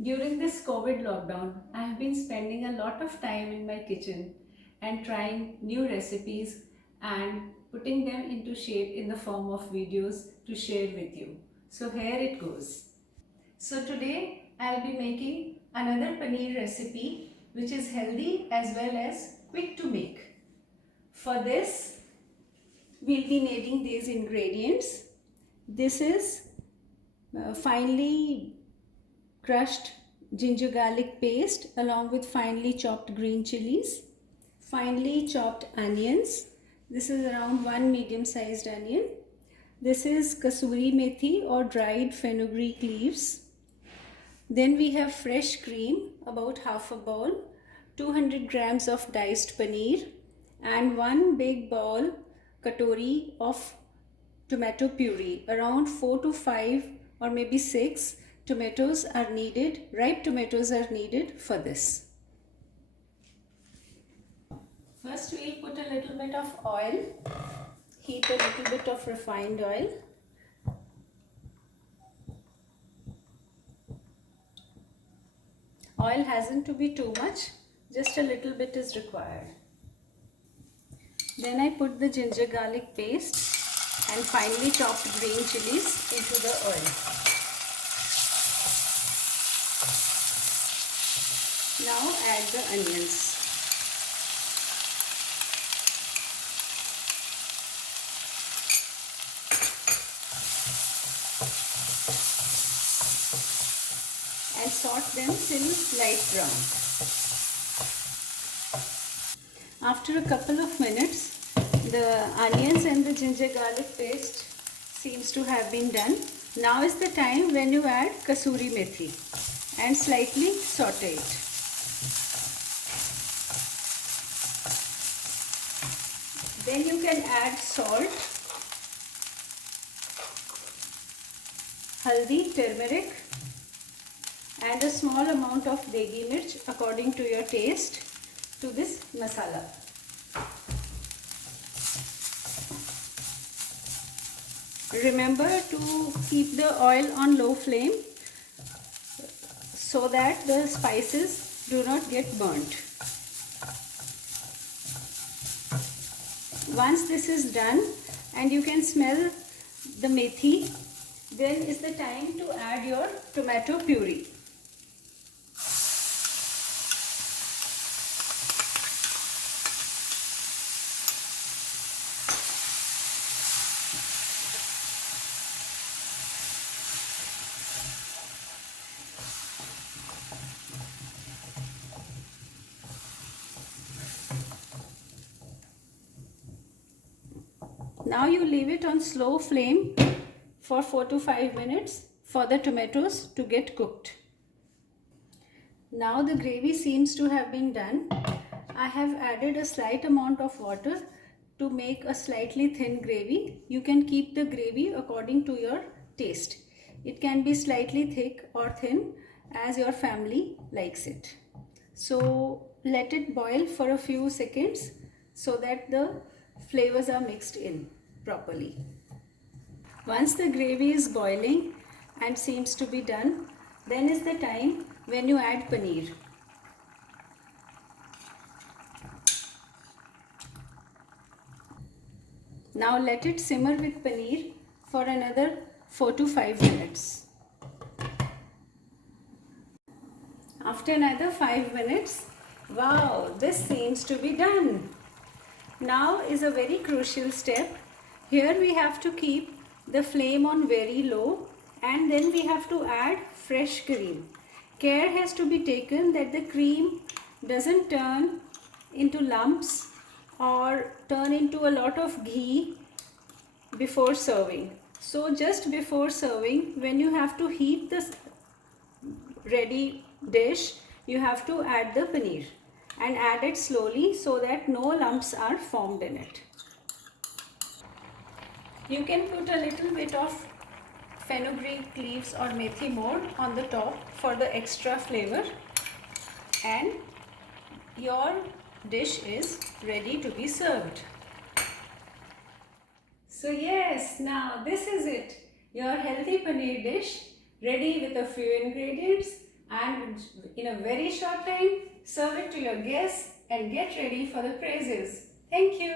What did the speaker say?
During this COVID lockdown, I have been spending a lot of time in my kitchen and trying new recipes and putting them into shape in the form of videos to share with you. So here it goes. So today I'll be making another paneer recipe which is healthy as well as quick to make. For this, we'll be needing these ingredients. This is finely crushed ginger garlic paste along with finely chopped green chilies, finely chopped onions. This is around one medium sized onion. This is kasuri methi or dried fenugreek leaves. Then we have fresh cream, about half a bowl, 200 grams of diced paneer, and one big bowl katori of tomato puree. Around 4 to 5 or maybe 6 tomatoes are needed, ripe tomatoes are needed for this. First we'll put a little bit of oil, heat a little bit of refined oil. Oil hasn't to be too much, just a little bit is required. Then I put the ginger garlic paste and finely chopped green chilies into the oil. Now add the onions. And saute them till light brown. After a couple of minutes, the onions and the ginger garlic paste seems to have been done. Now is the time when you add kasuri methi and slightly saute it. Then you can add salt, haldi, turmeric, and a small amount of degi mirch according to your taste to this masala. Remember to keep the oil on low flame so that the spices do not get burnt. Once this is done and you can smell the methi, then is the time to add your tomato puree. Now you leave it on slow flame for 4 to 5 minutes for the tomatoes to get cooked. Now the gravy seems to have been done. I have added a slight amount of water to make a slightly thin gravy. You can keep the gravy according to your taste. It can be slightly thick or thin as your family likes it. So let it boil for a few seconds so that the flavors are mixed in properly. Once the gravy is boiling and seems to be done, then is the time when you add paneer. Now let it simmer with paneer for another 4 to 5 minutes. After another 5 minutes, wow, this seems to be done. Now is a very crucial step. Here we have to keep the flame on very low and then we have to add fresh cream. Care has to be taken that the cream doesn't turn into lumps or turn into a lot of ghee before serving. So just before serving, when you have to heat this ready dish, you have to add the paneer and add it slowly so that no lumps are formed in it. You can put a little bit of fenugreek leaves or methi more on the top for the extra flavor, and your dish is ready to be served. So yes, now this is it. Your healthy paneer dish ready with a few ingredients and In a very short time, serve it to your guests and get ready for the praises. Thank you.